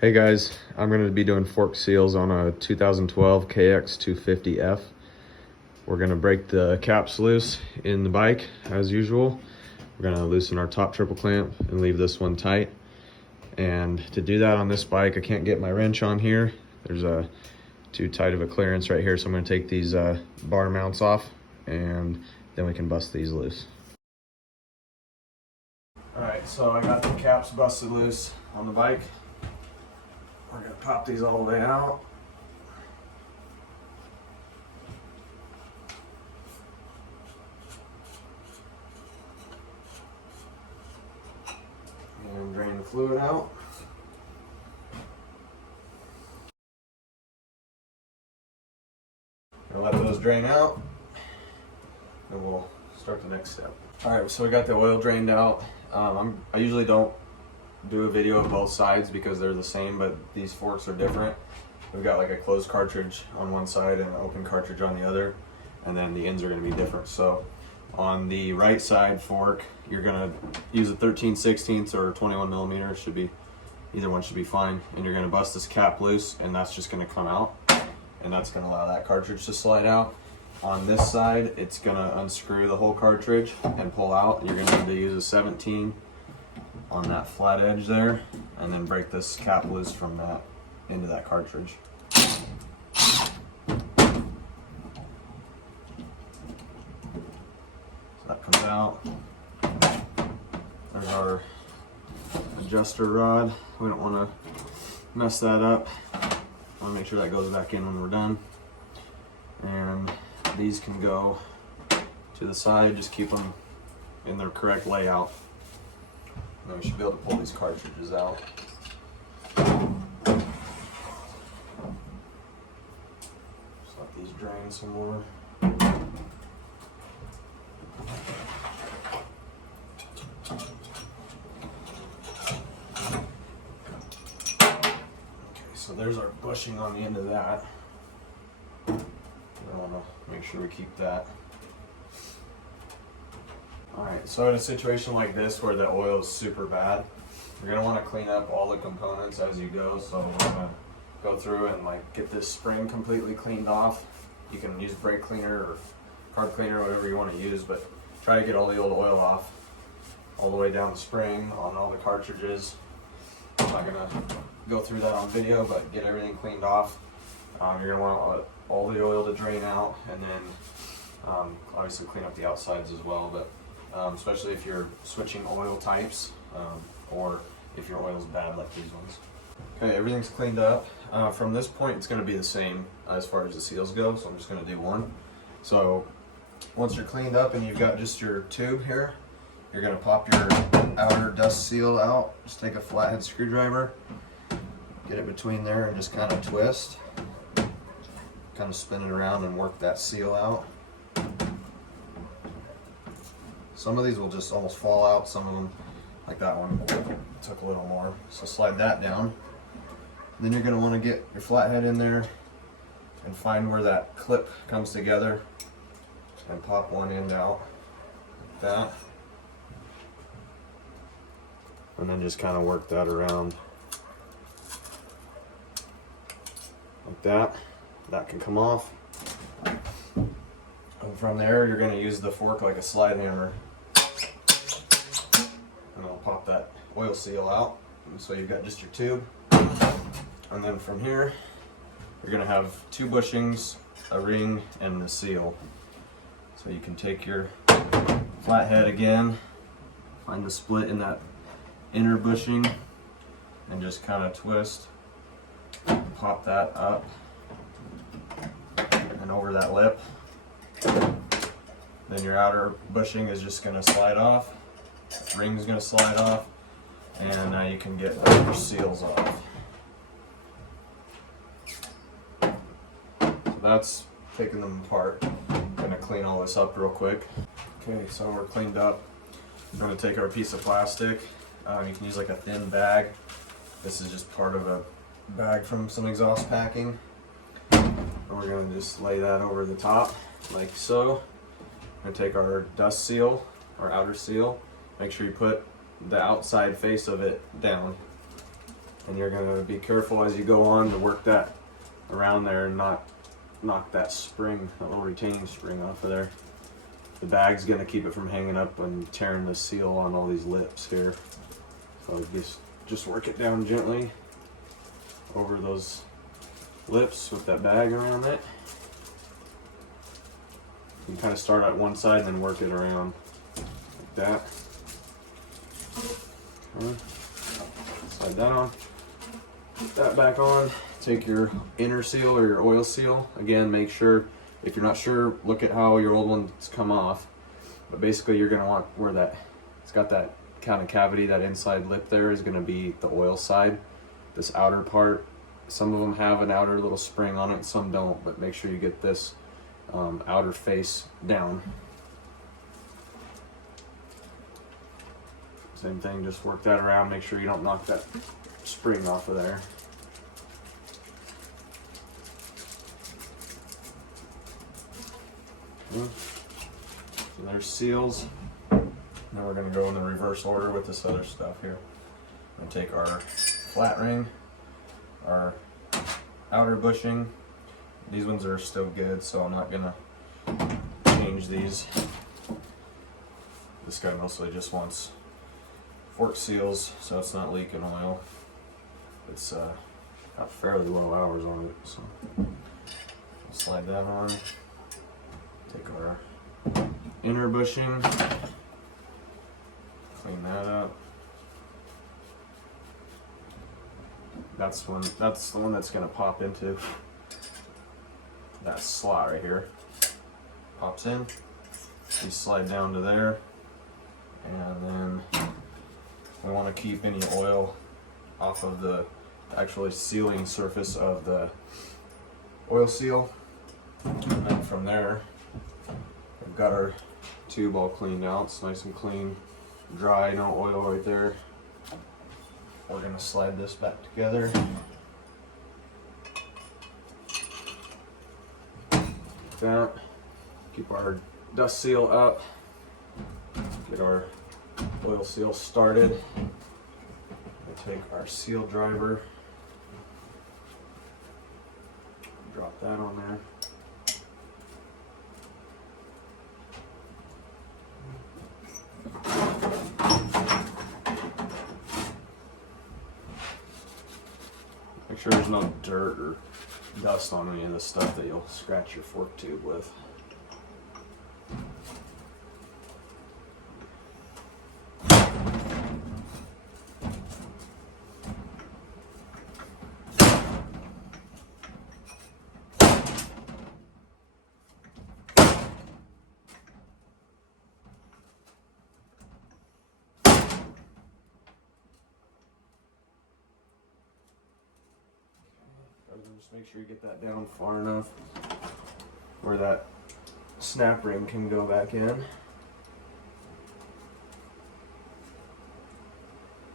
Hey guys, I'm going to be doing fork seals on a 2012 kx250f. We're going to break the caps loose in the bike as usual. We're going to loosen our top triple clamp and leave this one tight. And to do that on this bike, I can't get my wrench on here. There's too tight of a clearance right here, so I'm going to take these bar mounts off and then we can bust these loose. Alright, so I got the caps busted loose on the bike. We're going to pop these all the way out. And drain the fluid out. Gonna let those drain out, and we'll start the next step. Alright, so we got the oil drained out. I usually don't do a video of both sides because they're the same, but these forks are different. We've got like a closed cartridge on one side and an open cartridge on the other, and then the ends are going to be different. So on the right side fork, you're going to use a 13/16 or 21 millimeter. Should be, either one should be fine, and you're going to bust this cap loose, and that's just going to come out, and that's going to allow that cartridge to slide out. On this side, it's going to unscrew the whole cartridge and pull out. You're going to need to use a 17 on that flat edge there, and then break this cap loose from that into that cartridge. So that comes out. There's our adjuster rod. We don't want to mess that up. I want to make sure that goes back in when we're done. And these can go to the side, just keep them in their correct layout. And we should be able to pull these cartridges out. Just let these drain some more. Okay, so there's our bushing on the end of that. I want to make sure we keep that. Alright, so in a situation like this where the oil is super bad, you're going to want to clean up all the components as you go. So we're going to go through and like get this spring completely cleaned off. You can use brake cleaner or carb cleaner, whatever you want to use, but try to get all the old oil off all the way down the spring on all the cartridges. I'm not going to go through that on video, but get everything cleaned off. You're going to want all the oil to drain out, and then obviously clean up the outsides as well, but especially if you're switching oil types or if your oil's bad like these ones. Okay, everything's cleaned up. From this point it's going to be the same as far as the seals go, so I'm just going to do one. So once you're cleaned up and you've got just your tube here, you're going to pop your outer dust seal out. Just take a flathead screwdriver, get it between there and just kind of twist. Kind of spin it around and work that seal out. Some of these will just almost fall out, some of them, like that one, took a little more. So slide that down. Then you're going to want to get your flathead in there and find where that clip comes together and pop one end out like that. And then just kind of work that around like that. That can come off. And from there, you're going to use the fork like a slide hammer. And I'll pop that oil seal out. And so you've got just your tube. And then from here, you're going to have two bushings, a ring, and the seal. So you can take your flathead again, find the split in that inner bushing, and just kind of twist, pop that up and over that lip. Then your outer bushing is just going to slide off, ring is going to slide off, and now you can get your seals off. So that's taking them apart. I'm going to clean all this up real quick. Okay, so we're cleaned up. We're going to take our piece of plastic. You can use like a thin bag. This is just part of a bag from some exhaust packing. And we're going to just lay that over the top like so. We're going to take our dust seal, our outer seal. Make sure you put the outside face of it down. And you're gonna be careful as you go on to work that around there and not knock that spring, that little retaining spring off of there. The bag's gonna keep it from hanging up and tearing the seal on all these lips here. So just work it down gently over those lips with that bag around it. You can kind of start at one side and then work it around like that. Okay. Slide that on. Put that back on. Take your inner seal or your oil seal. Again, make sure, if you're not sure, look at how your old one's come off. But basically you're gonna want where that, it's got that kind of cavity, that inside lip there is gonna be the oil side. This outer part, some of them have an outer little spring on it, some don't, but make sure you get this outer face down. Same thing, just work that around, make sure you don't knock that spring off of there. So there's seals. Now we're going to go in the reverse order with this other stuff here. I'm going to take our flat ring, our outer bushing. These ones are still good, so I'm not going to change these. This guy mostly just wants fork seals, so it's not leaking oil. It's got fairly low hours on it, so we'll slide that on. Take our inner bushing, clean that up. That's the one that's going to pop into that slot right here. Pops in. You slide down to there, and then we want to keep any oil off of the actually sealing surface of the oil seal. And then from there, we've got our tube all cleaned out. It's nice and clean, dry, no oil right there. We're going to slide this back together. Like that. Keep our dust seal up. Get our oil seal started. We'll take our seal driver. Drop that on there. Make sure there's no dirt or dust on any of the stuff that you'll scratch your fork tube with. Just make sure you get that down far enough where that snap ring can go back in.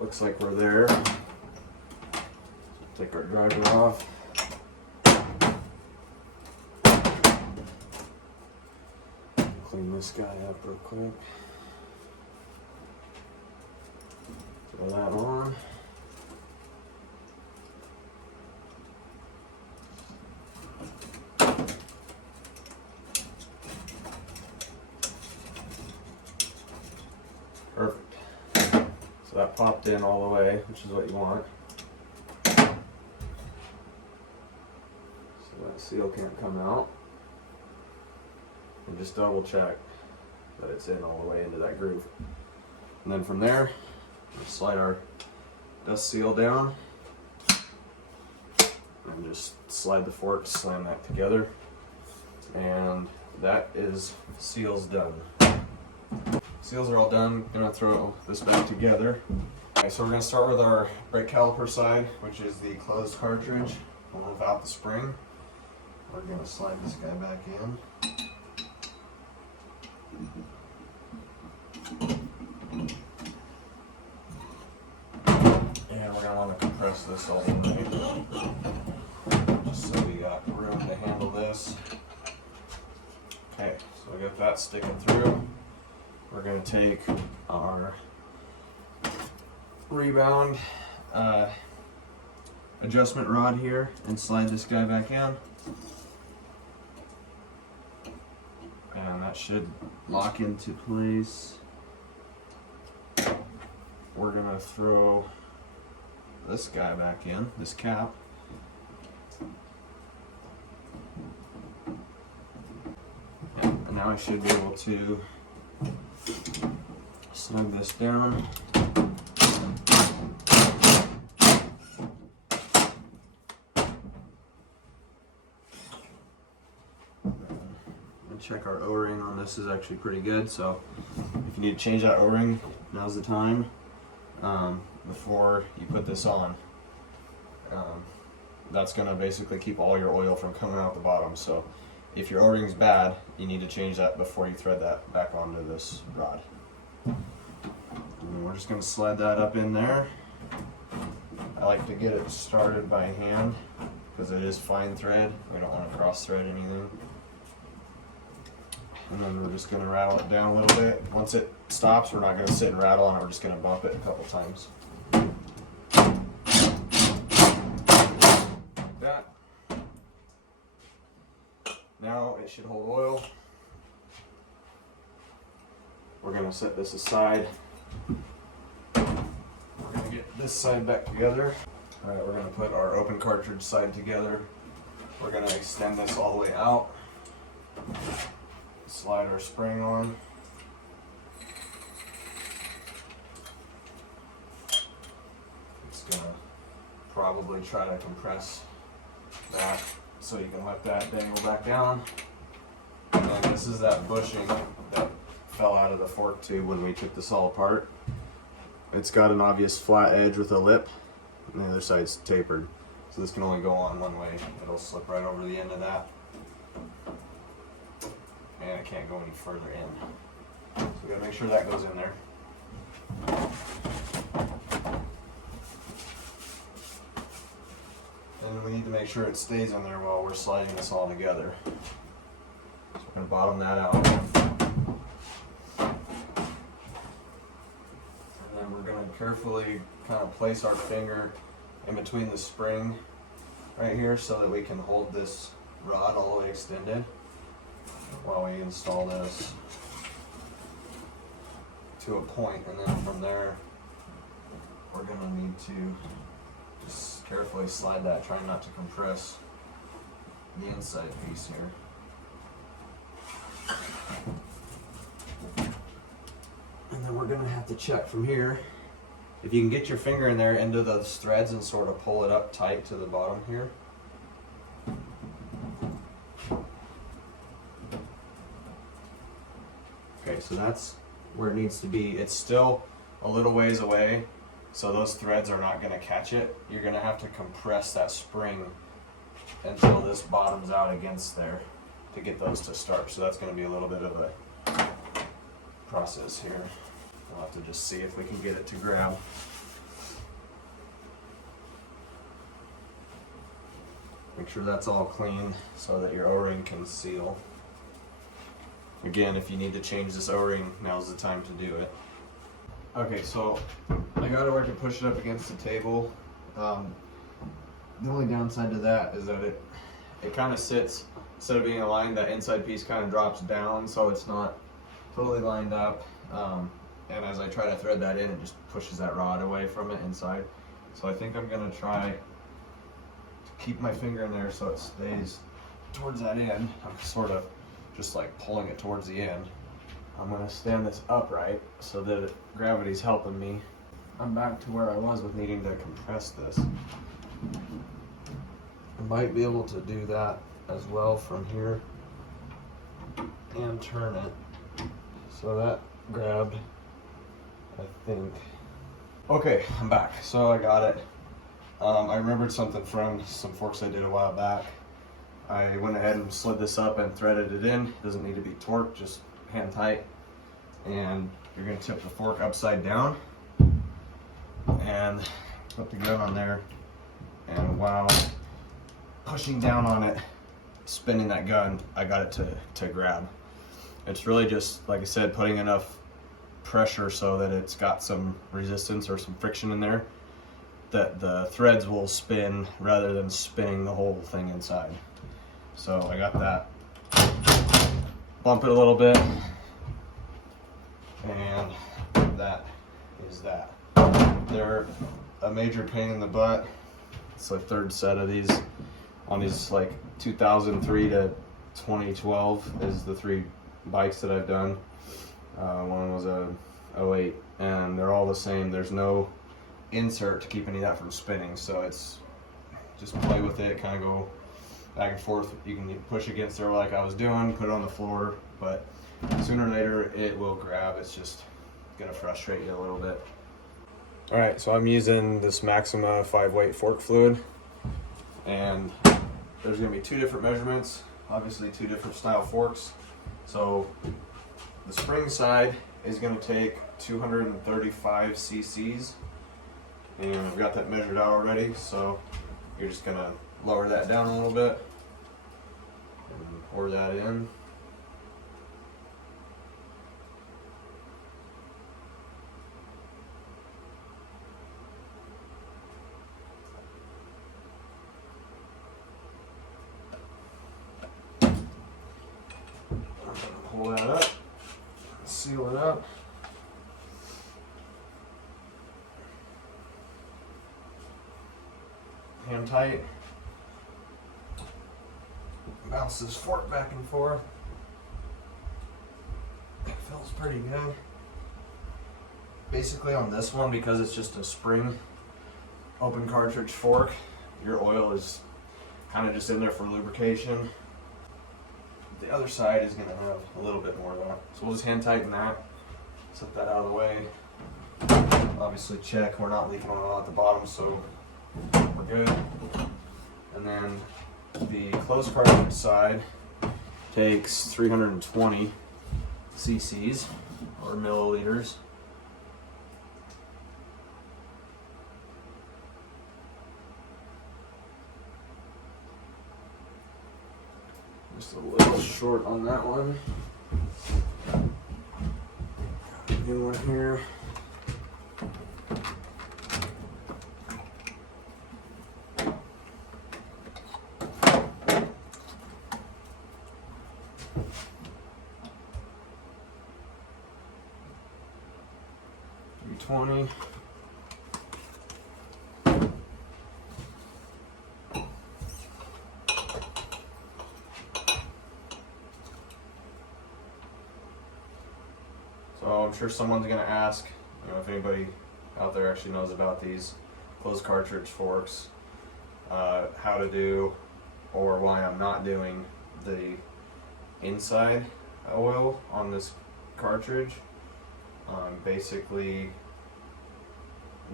Looks like we're there. Take our driver off. Clean this guy up real quick. Throw that on. Perfect. So that popped in all the way, which is what you want. So that seal can't come out. And just double check that it's in all the way into that groove. And then from there, we'll slide our dust seal down. And just slide the fork, slam that together. And that is seals done. Seals are all done. I'm gonna throw this back together. Okay, so we're gonna start with our brake caliper side, which is the closed cartridge without the spring. We're gonna slide this guy back in. And we're gonna want to compress this all the way, just so we got room to handle this. Okay, so we got that sticking through. We're going to take our rebound adjustment rod here and slide this guy back in. And that should lock into place. We're gonna throw this guy back in, this cap. And now I should be able to snug this down. Check our O-ring on this is actually pretty good, so if you need to change that O-ring, now's the time before you put this on. That's going to basically keep all your oil from coming out the bottom, so if your O-ring's bad, you need to change that before you thread that back onto this rod. And we're just going to slide that up in there. I like to get it started by hand because it is fine thread. We don't want to cross thread anything. And then we're just going to rattle it down a little bit. Once it stops, we're not going to sit and rattle on it. We're just going to bump it a couple times. Like that. Now it should hold oil. We're going to set this aside. We're going to get this side back together. Alright, we're going to put our open cartridge side together. We're going to extend this all the way out. Slide our spring on. It's gonna probably try to compress that so you can let that dangle back down. And then this is that bushing that fell out of the fork tube when we took this all apart. It's got an obvious flat edge with a lip, and the other side's tapered. So this can only go on one way. It'll slip right over the end of that. And it can't go any further in. So we gotta make sure that goes in there. And we need to make sure it stays in there while we're sliding this all together. So we're gonna bottom that out. And then we're gonna carefully kind of place our finger in between the spring right here so that we can hold this rod all the way extended while we install this to a point, and then from there we're going to need to just carefully slide that, trying not to compress the inside piece here. And then we're going to have to check from here. If you can get your finger in there into those threads and sort of pull it up tight to the bottom here. Okay, so that's where it needs to be. It's still a little ways away, so those threads are not going to catch it. You're going to have to compress that spring until this bottoms out against there to get those to start. So that's going to be a little bit of a process here. We'll have to just see if we can get it to grab. Make sure that's all clean so that your O-ring can seal. Again, if you need to change this O-ring, now's the time to do it. Okay, so I got it where I can push it up against the table. The only downside to that is that it kind of sits, instead of being aligned, that inside piece kind of drops down, so it's not totally lined up. And as I try to thread that in, it just pushes that rod away from it inside. So I think I'm going to try to keep my finger in there so it stays towards that end. I'm sort of just like pulling it towards the end. I'm going to stand this upright so that gravity's helping me. I'm back to where I was with needing to compress this. I might be able to do that as well from here and turn it. So that grabbed, I think. Okay, I'm back. So I got it. I remembered something from some forks I did a while back. I went ahead and slid this up and threaded it in. It doesn't need to be torqued, just hand tight. And you're going to tip the fork upside down and put the gun on there. And while pushing down on it, spinning that gun, I got it to grab. It's really just, like I said, putting enough pressure so that it's got some resistance or some friction in there. that the threads will spin rather than spinning the whole thing inside. So I got that. Bump it a little bit, and that is that. They're a major pain in the butt. It's the third set of these on these, like 2003 to 2012 is the 3 bikes that I've done. One was a 08, and they're all the same. There's no insert to keep any of that from spinning, so it's just play with it, kind of go back and forth. You can push against there like I was doing, put it on the floor, but sooner or later it will grab. It's just gonna frustrate you a little bit. All right, so I'm using this Maxima 5-weight fork fluid, and there's gonna be 2 different measurements, obviously 2 different style forks. So the spring side is gonna take 235 cc's, and I've got that measured out already, so you're just gonna lower that down a little bit and pour that in. Pull that up, seal it up. Hand tight. Bounce this fork back and forth. It feels pretty good. Basically on this one, because it's just a spring open cartridge fork, your oil is kind of just in there for lubrication. The other side is going to have a little bit more though. So we'll just hand tighten that, set that out of the way. Obviously check, we're not leaking oil at the bottom, so we're good. And then the closed cartridge side takes 320 cc's or milliliters. Just a little short on that one. New one here. $320. So I'm sure someone's going to ask, if anybody out there actually knows about these closed cartridge forks, how to do or why I'm not doing the inside oil on this cartridge. I'm basically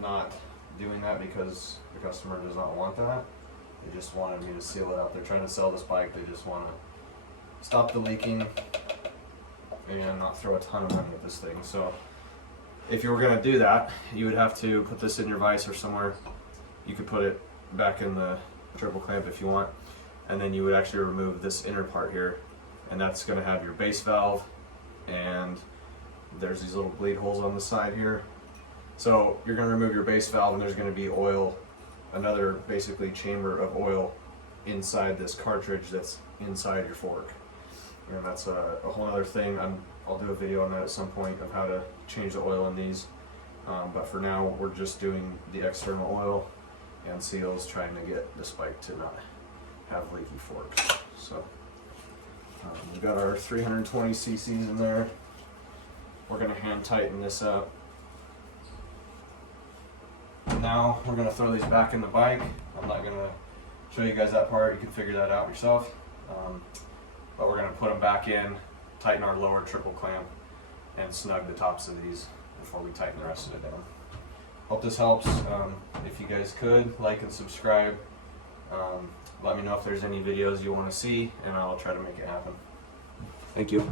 not doing that because the customer does not want that. They just wanted me to seal it up. They're trying to sell this bike. They just want to stop the leaking and not throw a ton of money at this thing. So if you were going to do that, you would have to put this in your vise or somewhere. You could put it back in the triple clamp if you want, and then you would actually remove this inner part here, and that's going to have your base valve, and there's these little bleed holes on the side here. So you're going to remove your base valve, and there's going to be oil, another basically chamber of oil inside this cartridge that's inside your fork. And that's a whole other thing. I'll do a video on that at some point of how to change the oil in these. But for now, we're just doing the external oil and seals, trying to get this bike to not have leaky forks. So we've got our 320 cc's in there. We're going to hand tighten this up. Now we're going to throw these back in the bike. I'm not going to show you guys that part. You can figure that out yourself. But we're going to put them back in, tighten our lower triple clamp, and snug the tops of these before we tighten the rest of it down. Hope this helps. If you guys could, like and subscribe. Let me know if there's any videos you want to see, and I'll try to make it happen. Thank you.